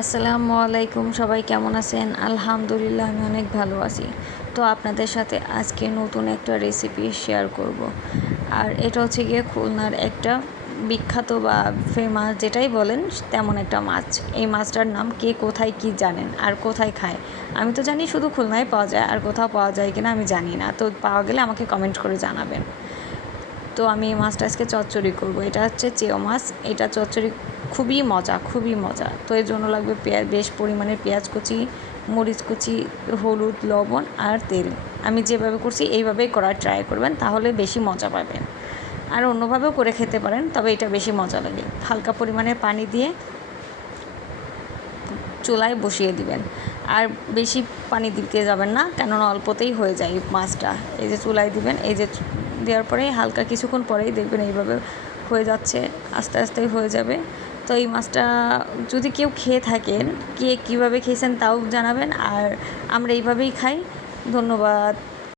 আসসালামু আলাইকুম, সবাই কেমন আছেন? আলহামদুলিল্লাহ আমি অনেক ভালো আছি। তো আপনাদের সাথে আজকে নতুন একটা রেসিপি শেয়ার করব। আর এটা হচ্ছে গিয়ে খুলনার একটা বিখ্যাত বা ফেমাস যেটাই বলেন তেমন একটা মাছ। এই মাছটার নাম কে কোথায় কি জানেন আর কোথায় খায়? আমি তো জানি শুধু খুলনায় পাওয়া যায়, আর কোথাও পাওয়া যায় কিনা আমি জানি না। তো পাওয়া গেলে আমাকে কমেন্ট করে জানাবেন। তো আমি এই মাছটা আজকে চচ্চড়ি করব। এটা হচ্ছে চেও মাছ। এটা চচ্চড়ি খুবই মজা, খুবই মজা। তো এর জন্য লাগবে বেশ পরিমাণে পেঁয়াজ কুচি, মরিচ কুচি, হলুদ, লবণ আর তেল। আমি যেভাবে করছি এইভাবেই করার ট্রাই করবেন, তাহলে বেশি মজা পাবেন। আর অন্যভাবেও করে খেতে পারেন, তবে এটা বেশি মজা লাগে। হালকা পরিমাণে পানি দিয়ে চুলায় বসিয়ে দিবেন। আর বেশি পানি দিতে যাবেন না, কেননা অল্পতেই হয়ে যায় মাছটা। এই যে চুলায় দিবেন, এই যে দেওয়ার পরেই হালকা কিছুক্ষণ পরেই দেখবেন এইভাবে হয়ে যাচ্ছে, আস্তে আস্তে হয়ে যাবে। তো এই মাছটা যদি কেউ খেয়ে থাকেন, কে কীভাবে খেয়েছেন তাও জানাবেন। আর আমরা এইভাবেই খাই। ধন্যবাদ।